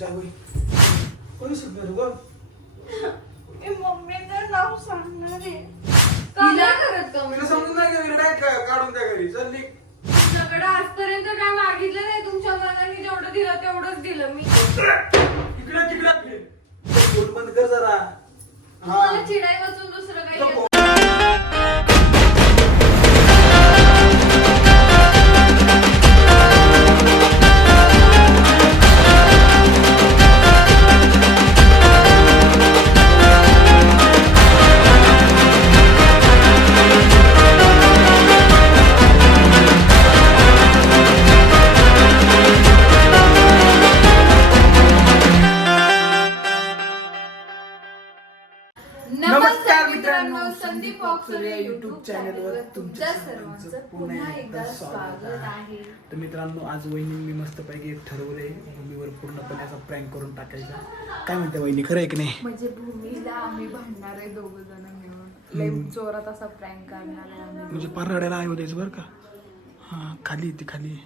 जावई कोणी शिकणार गो? मम्मीचं नाव सांगणार आहे. का नाही करत का तुला समजून नाही का विरडा काढून त्या घरी चल निघ. तुमच्याकडे आजपर्यंत काय मागितलं नाही. तुमच्या मनाने जेवढं दिलं तेवढंच दिलं मी. इकडे तिकडे फोन बंद कर जरा. तुम्हाला चिडाई वाचून दुसरं काही येत नमस्कार मित्रांनो, संदीप ऑक्सरे या युट्यूब चॅनलवर तुमच्या सर्वांचं पुन्हा एकदा स्वागत आहे. तर मित्रांनो, आज वहिनी मस्तपैकी ठरवलंय भूमीवर पूर्णपणे असा प्रँक करून टाकायचा. काय म्हणते वहिनी, खरं आहे की नाही? म्हणजे भूमीला आम्ही भांडणार आहे दोघं जण मिळून. लय जोरात असा प्रँक करणार आहे आम्ही. म्हणजे पार रडायला आहे द्यायचं बरं का. हां, खाली येते खाली.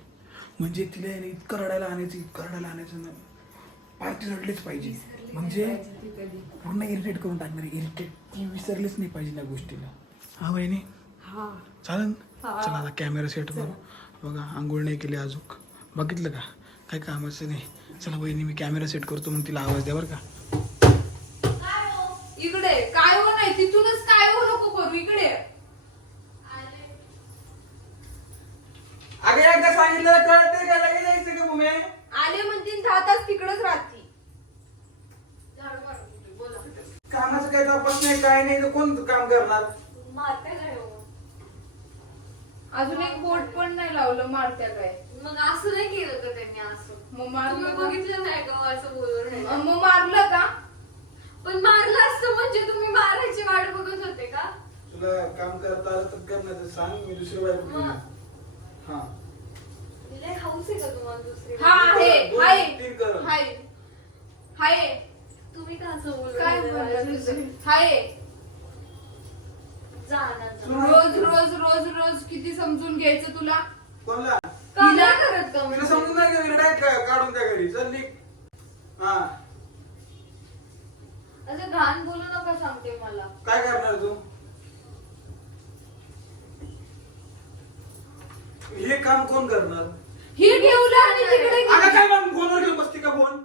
म्हणजे तिला आहे ना इतकं रडायला आणायचं ना, पार्टी रडलीच पाहिजे. म्हणजे पूर्ण इरिटेट करून टाकणार. इरिटेट ती विसरलीच नाही पाहिजे त्या गोष्टीला. हा वहिनी, हा चालेल. चला आता कॅमेरा सेट करू. बघा, आंघोळ नाही केली अजून. बघितलं का, काय कामाचं नाही. चला वहिनी, मी कॅमेरा सेट करतो, मग तिला आवाज द्या बरं का. इकडे काय हो नाही, तिथूनच काय हो नको करू. इकडे अगं एकदा सांगितलं कळत का, लगेच जायचं का भूमी? आले म्हणजे 10 तास तिकडच राहती. कामाचं काही तपास नाही, काय नाही, तर कोण काम करणार? अजून एक बोट पण नाही लावलं. मारत्या काय? मग असं नाही केलं का त्यांनी? असं मग तुम्ही मारलं. बघितलं नाही का असं बोलून राहिलं? मग मारलं का? पण मारलं असतं म्हणजे तुम्ही मारायची वाट बघत होते का? तुला काम करता आलं तर करण्याचं सांग, मी दुसरी बायको घेईन. हा लय हौस आहे का तुम्हाला दुसरी? हा आहे, दोन, आहे, तीन कर. आहे, आहे. तुम्ही का असं बोलून काय राहिला? बोलला? आहे. जा ना, जा. रोज रोज रोज रोज किती समजून घ्यायचं तुला? कोणला? का हिला नाही करत का तुला म्हणजे? समजून नाही का विरडा काढून त्या घरी चल निघ. हा, असं घाण बोलू नका सांगते मला. काय करणार तू? हे काम कोण करणार? ही ठेवलं आणि तिकडे अगं गेली. काय मग फोनवर घेऊन बसते का फोन?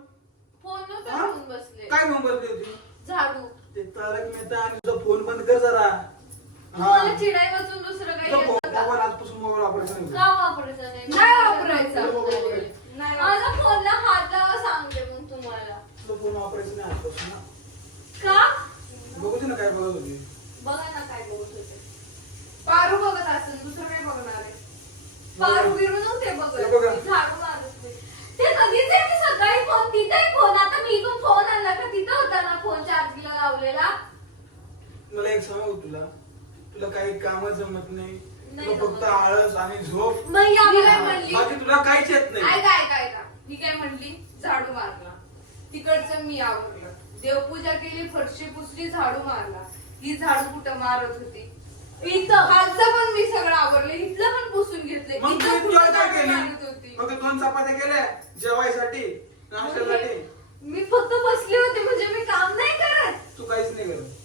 फोनवर हा? घेऊन बसले. काय घेऊन बसली होती? झाडू. ते तारक मेहता आणि तुझा फोन बंद कर जरा. तुम्हाला चिडाई वाचून दुसरं काही तुझा येतं का? मोबाईल आजपासून मोबाईल वापरायचा नाही. का वापरायचा नाही? नाही वापरायचा. नाही. माझा फोनला हात लावा सांगते मग तुम्हाला. तुझा फोन वापरायचा नाही आजपासून ना. का? बघू दे ना काय बघत होती. बघा ना काय बोलत होते. पारू बघत असेल, दुसरं काय बघणार आहे? पारू बिरू नव्हते हे बघा. बघत. झाडू मारत होते. ते कधीच आहे, मी सकाळी फोन तिथे फोन, आता मी इथून फोन आणला का तिथं होता ना फोन चार्जिंगला लावलेला. मला एक सांगू तुला, तुला काही कामच जमत नाही. नाही तुला फक्त जमत. आळस आणि झोप. मग या मी काय बघा. म्हणली? बाकी तुला काहीच येत नाही. ऐका ऐका ऐका, मी काय म्हणली? झाडू मारला, तिकडचं मी आवरलं, देवपूजा केली, फरशी पुसली, झाडू मारला. ही झाडू कुठं मारत होती? इथं. खालचं पण मी सगळं आवरलं, इथलं पण पुसून घेतले. मग इथं तू कुठं काय झाडू केली? मारत होती? फक्त 2 चपात्या केल्या जेवायसाठी, नाश्त्यासाठी. मी फक्त बसले होते म्हणजे मी काम नाही करत. तू काहीच नाही करत.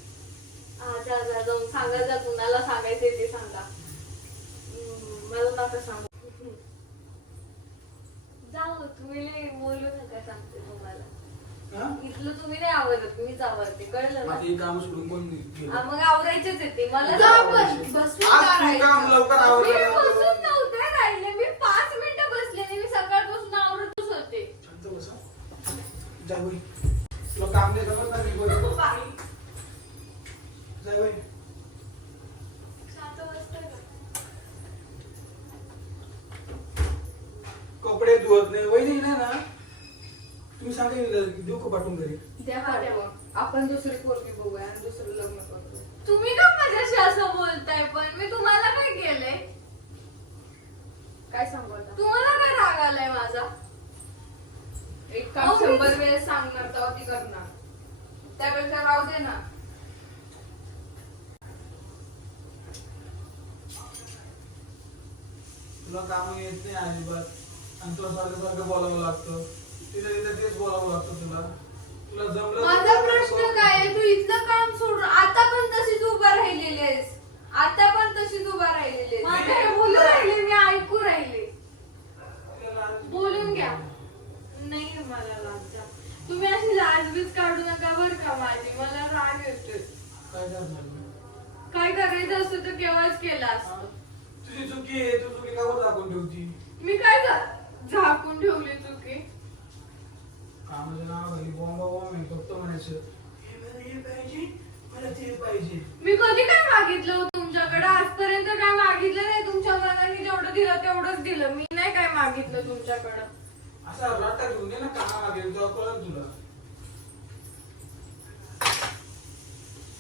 जा जा जाऊन सांगा, जा कुणाला सांगायचंय ते सांगा. मला नका सांगू. जाऊ तुम्ही लय बोलू नका सांगते तुम्हाला. हा? इथलं तुम्ही नाही आवडत, मीच आवडते, कळलं मग ना? हे काम सोडून कोण गेलं? मग आवरायचेच येते मला. जा नाही पण, आवडायचे. बसून आज का तू काम राहायचं? लवकर मी आवरलं. बसून नव्हते राहिले, मी 5 मिनिटं बसले नाही. मी सकाळपासून आवरतच होते. शांत बसा. जावई, तुला काम नाही जमत ना, मी बोलतो. जावई, शांत बसतोय का? कपडे धुवत नाही. वहिनी नाही ना, तुम्ही सांगितलं देऊ का पाठवून घरी? त्या पाठवा. आपण दुसरी पोरगी बघूया आणि दुसरं लग्न करू. तुम्ही का माझ्याशी असं बोलताय? पण मी तुम्हाला काय केलंय? काय सांगू आता? तुम्हाला काय राग आलाय माझा? एक काम 100 वेळेस सांगणार तेव्हा ती करणार. त्यापेक्षा राहू दे ना. तुला काम येत नाही अजिबात आणि तुला सारखं सारखं बोलावं लागतं. तिला तिला तेच बोलावं लागतं तुला. तुला जमलं. माझा प्रश्न काय आहे, तू इथलं काम सोडून आता पण तशीच उभा राहिलेली आहेस. आता पण तशीच उभा राहिलेली आहेस. माझं हे बोलू राहिले, मी ऐकू राहिले. बोलून घ्या. नाही मला लाज. तुम्ही अशी लाजबीज काढू नका बरं का माझी. मला राग येतोय. काय करणार? काय करायचं असतं तर केव्हाच केलं असतं. तुझी चुकी आहे. तू चुकी कावर दाखवून ठेवती? मी काय झाकून ठेवली चुकी. कामाच्या नावाखाली बॉम्बा बॉम्ब आहे. फक्त म्हणायचं हे मला हे पाहिजे, मला ते पाहिजे. मी कधी काय मागितलं हो तुमच्याकडे? आजपर्यंत काय मागितलं नाही. तुमच्या मनाने जेवढं दिलं तेवढंच दिलं. मी नाही काय मागितलं तुमच्याकडं. असा रट्टा घेऊन दे ना कामामागे, तेव्हा कळलं तुला.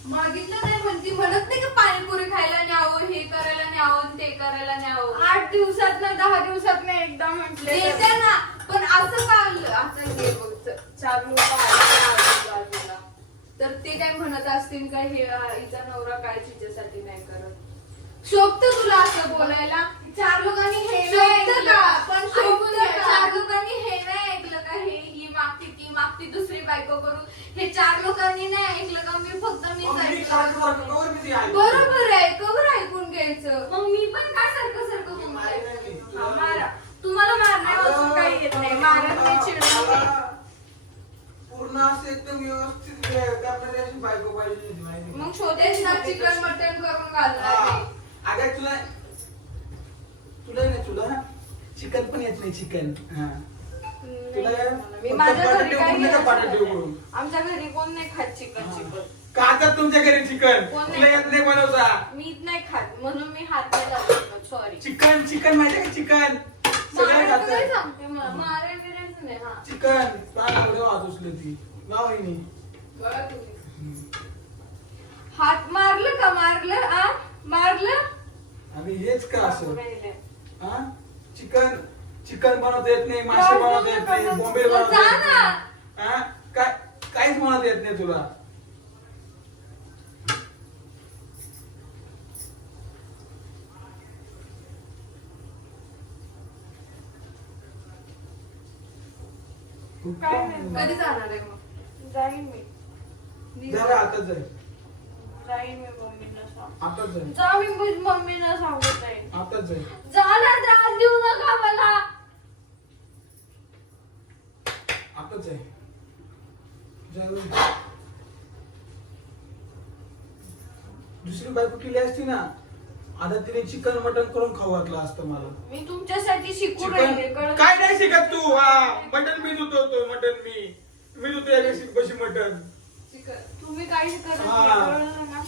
मागितलं नाही म्हणती, म्हणत नाही का पाणीपुरी खायला न्यावं, हे करायला न्यावं, ते करायला न्यावं. 8 दिवसात ना 10 दिवसात ना एकदा म्हटले देते ना, पण असं का असं हे बघ, 4 लोक आले आजूबाजूला, तर ते काय म्हणत असतील का हे हिचा नवरा काय तिच्यासाठी नाही करत. शोभतं तुला असं बोलायला? 4 लोकांनी हे नाही शोभतं ऐकलं. का? पण ऐकून शोभतं घ्या. का? 4 लोकांनी हे नाही ऐकलं का हे ही मागती ती मागती दुसरी बायको करू. हे 4 लोकांनी नाही ऐकलं का? मी फक्त मीच मग मी ऐकलं. काढतो, कवर मी ते ऐकतो. बरोबर आहे, कवर ऐकून घ्यायचं. मग मी पण काय सारखं सारखं मी बोलते? मारेन नाही. हा, मारा. तुम्हाला मारण्यापासून काही येत नाही. मारत नाही, चिडत नाही. पूर्ण असं एकदम व्यवस्थित करणारी अशी बायको पाहिजे होती माहिती का? मग शोधायच ना, चिकन मटन करून घालणार हा. आहे. अगं तुला नाही, तुला चिकन पण येत नाही. चिकन तुला मी फक्त माझ्या घरी बटाटे काय उकडून देतात, बटाटे घेत उकडून. आमच्या घरी कोण नाही खात चिकन. का आता तुमच्या घरी चिकन कोण तुला नाही येत नाही बनवता? मी नाही खात म्हणून मी हात नाही लावत. सॉरी. चिकन माहिती का? चिकन सगळं मारायचं नाही खातात. सांगते मला. मारायला बिरायचं नाही. हा. चिकन पाणी हात उचले ती गावानी. बघा तुम्ही. हात मारलं का? मारलं आ मारलं. आणि हेच का असं? राहिलंय. हा? चिकन बनवता येत नाही, मासे बनवता येत नाही, बोंबील बनवता जा येत ना. नाही. हा? काहीच बनवता येत नाही तुला. काय नाही. कधी जाणार आहे मग? जाईन मी. जरा आताच जाईल. जाईन मी मम्मीला सांग. आताच जाईल. जा मी मम्मीला सांगत जाईन. आताच जाईल. जा ना, त्रास देऊ नका मला. आताच जाईल. दुसरी बायको केली असती ना, आता तिने चिकन मटन करून खाऊ घातलं असतं मला. मी तुमच्यासाठी शिकू राहिले. चिकन कळलं? काय नाही शिकत तू. मटन मी धुतो, मटन मी धुतो याची मटन. चिकन. तुम्ही काही करत हा. नाही. कळलं ना?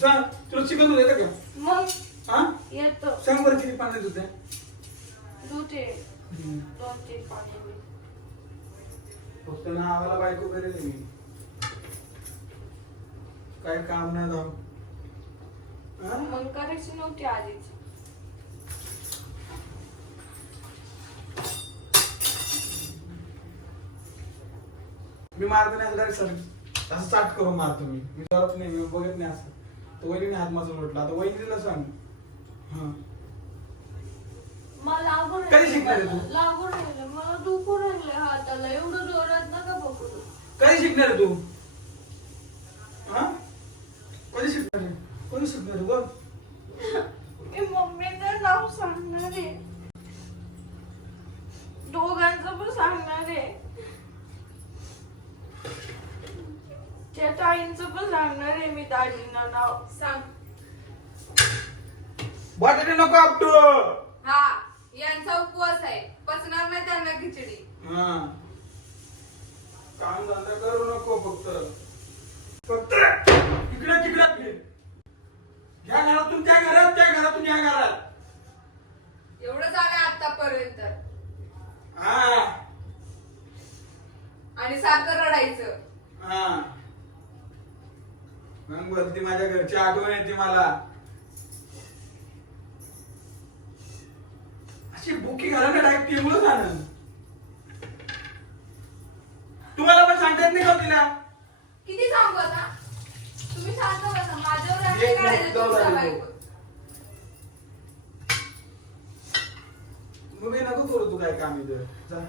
सांग, तुला चिकन धुता येतं का? मग हा? येतं. सांग बरं किती पाण्यात धुते? धुते 2-3 पाणी. फक्त नावाला बायको करेल मी. काय काम नाही जाऊ. मग करायची नव्हती आधीच. मी मारतो नाही डायरेक्ट सर असं चाट करून मारतो मी करत नाही. मी बघत नाही असं. तो वहिनीने हात माझा लोटला. आता वहिनीला सांग. हा मला लागून कधी शिकणार आहे तू? लागून राहिलं. मला दुखून राहिलं हाताला. एवढं जोरात नका पकडू. कधी शिकणार आहे तू? हा कधी शिकणार आहे? कधी शिकणार आहे बघ. मी मम्मीचं नाव सांगणार आहे. दोघांचं पण सांगणार आहे. त्या ताईंचं पण सांगणार आहे मी. दाजींना नाव सांग. बटाटे नको आपटू. हा, यांचा उपवास आहे, पचणार नाही त्यांना खिचडी. हा काम धंदा करू नको. फक्त इकडे तिकडे फिर. या घरातून त्या घरात, त्या घरातून या घरात. एवढं झालं आतापर्यंत. हा आणि सारखं रडायचं. हा मग बोलती माझ्या घरची आठवण येते मला. अशी बुकी घराला डायरेक्ट टेबलच आणन. तुम्हाला पण सांगता येत नाही का तिला? किती सांगू आता? तुम्ही शांत बसा. माझ्यावर अन्याय एक काढायचा मिनिट जाऊ तुमचा लागली. बायको. मग मी नको करू. तू काय काम इथं जा.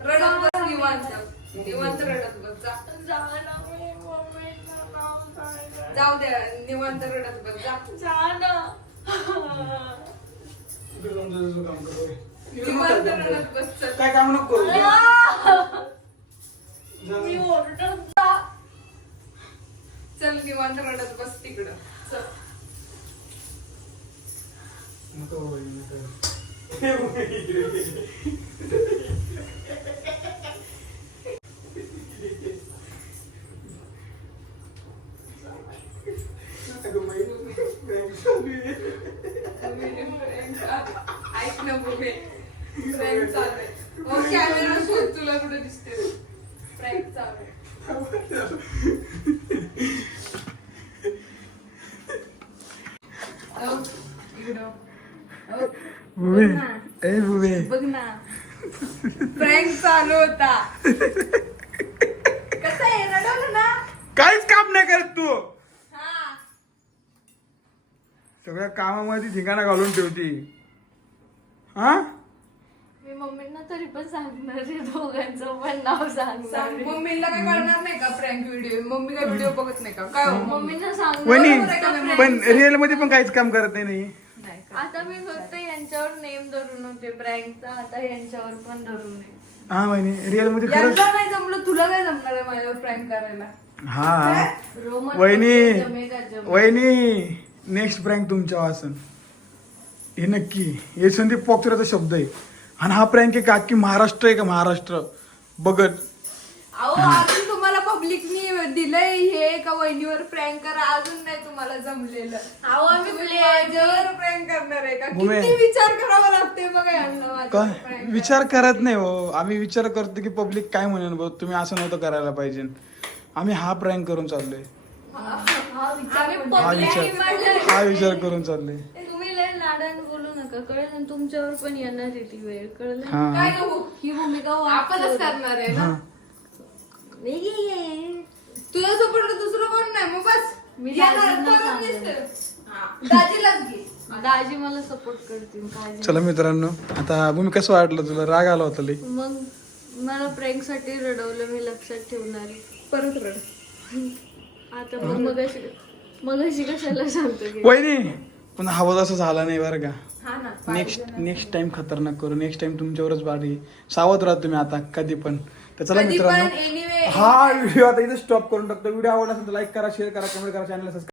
रडत बसली निवांत रडत बस जा. जाना मी मम्मीचं नाव सांगा. जाऊ द्या निवांत रडत बस जा. जाना. इकडे जाऊन तुझं काम कर बरं. इकडे नको निवांत काम करू. रडत बस चल. काय काम नको करू. मी जा. ओरडत जा. चल निवांत रडत बस तिकडं चल. नको वहिनी, नको. अगं बाई, prank चालू आहे. ऐक ना बघे प्रँक चालू आहे. मग कॅमेरा शोध तुला कुठे दिसते प्रँक चालू आहे. अहो, इकडं. अहो, बुबे, बघ ना. ए बुबे. बघ ना प्रँक चालू होता. कसं आहे रडवलं ना. काहीच काम नाही करत तू. हा सगळ्या कामामध्ये ठिकाणा घालून ठेवती. हा मी मम्मींना तरी पण सांगणार आहे दोघांचं पण नाव सांगणार आहे. मम्मीला काय कळणार नाही का प्रँक व्हिडिओ. मम्मी काय व्हिडिओ बघत नाही का काय हो मम्मी? मम्मींना सांगणार वहिनी बरोबर आहे का prank? पण रिअल मध्ये पण काहीच काम करत नाही नाही. नाही का? आता मी फक्त यांच्यावर नेम धरून होते प्रँकचा, आता यांच्यावर पण धरून आहे. हा वहिनी रिअल मध्ये खरंच. यांना नाही जमलं तुला काय जमणार आहे माझ्यावर प्रँक करायला. हा रोमन वहिनी जमेगा जमेगा. वहिनी नेक्स्ट प्रँक तुमच्या वासन हे नक्की. हे संदीप पॉक्चराचा शब्द आहे. आणि हा प्रँक आहे का की महाराष्ट्र आहे का महाराष्ट्र बघत. अहो अजून तुम्हाला पब्लिकनी दिलंय हे का वहिनीवर प्रँक करा अजून नाही तुम्हाला जमलेलं. अहो, आम्ही तुम्ही play- माझ्यावर प्रँक करणार आहे का. भूमे. किती विचार करावा लागतोय बघा यांना माझ्यावर काय prank विचार करत नाही हो. आम्ही विचार करतो की पब्लिक काय म्हणेल बघ तुम्ही असं नव्हतं करायला पाहिजे. आम्ही हा प्रँक करून चाललोय. हा विचार आम्ही करतो. हा public विचार हा विचार करून चाललोय. तुम्ही लय लाडाने बोलू नका, कळलं? तुमच्यावर पण येणार आहे ती वेळ, कळलं? हा काय नको ही भूमिका आपणच करणार आहे ना. हा तुझ्या सपोर्ट दुसरं कोण नाही मग बस. मी येणार, दाजींना परत सांगेन. दिसतं. हा, दाजीलाच घे. दाजी मला सपोर्ट करतील काय चला मित्रांनो आता भूमी कसं वाटलं तुला. राग आला होता लई. मग मला prank साठी रडवलं, मी लक्षात ठेवणार आहे. परत रड. आता मगाशी कशाला सांगतो की वहिनी पण हवं तसं झालं नाही बरं का. हा ना नेक्स्ट टाइम खतरनाक करू. नेक्स्ट टाइम तुमच्यावरच बारी. सावध राहा तुम्ही आता कधी पण. तर चला कधी पण मित्रांनो एनिवे हा व्हिडिओ आता इथे स्टॉप करून टाकतो. व्हिडिओ आवडला असेल तर लाईक करा, शेअर करा, कमेंट करा, चॅनलला सबस्क्राईब